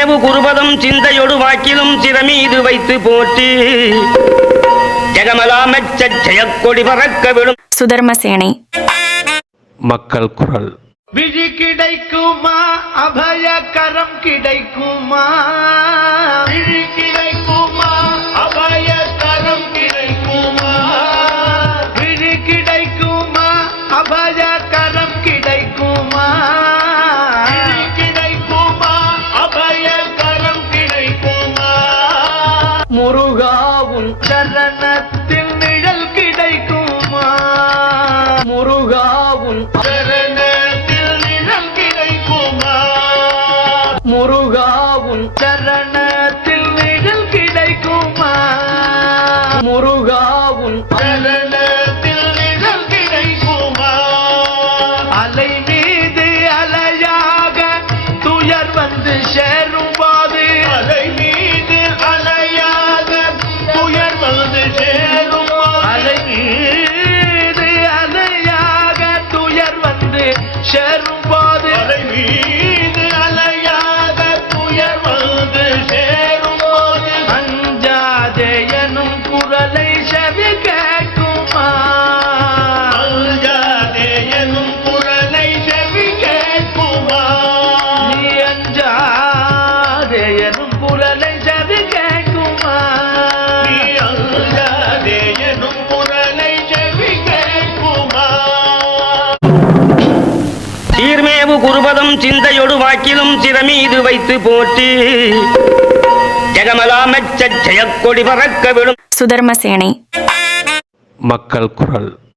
சீர்மேவு குருபதம் சிந்தையொடு வாக்கிலும் சிரமீது வைத்து போற்றி ஜெகமலாமச்ச ஜெயக்கொடி பறக்க விடும் சுதர்மசேனை. மக்கள் குரல். விழி கிடைக்குமா, அபய கரம் கிடைக்குமா, விழி கிடைக்குமா, அபய கரம் கிடைக்குமா, விழி கிடைக்குமா, அபய கரம் கிடைக்குமா, விழி கிடைக்குமா, அபய கரம் கிடைக்குமா, முருகாவும் சரணத்தில் நிழல் கிடைக்குமா, முருகாவும் முருகாவும் சரணத்தில் நிழல் கிடைக்குமா, முருகாவும் சரணத்தில் நிழல் கிடைக்குமா, அலை மீது அலையாக துயர் வந்து சேரும் போது, அலை மீது அலையாக துயர் வந்து சேரும், அலை மீது அலையாக துயர் வந்து சேரும் போது, அலை மீது அலையாக துயர் வந்து சேரும் போது, அஞ்சாதே எனும் குரலை செவி கேட்குமா, அஞ்சாதே எனும் குரலை செவி கேட்குமா, நீ அஞ்சாதே எனும் குரலை செவி கேட்குமா, நீ அஞ்சாதே எனும் குரலை செவி கேட்குமா. சீர்மேவு குருபதம் சிந்தையொடு வாக்கிலும் சிரமீது வைத்து போற்றி ஜெகமலாமச்ச ஜெயக்கொடி பறக்க விடும் சுதர்மசேனை. மக்கள் குரல்.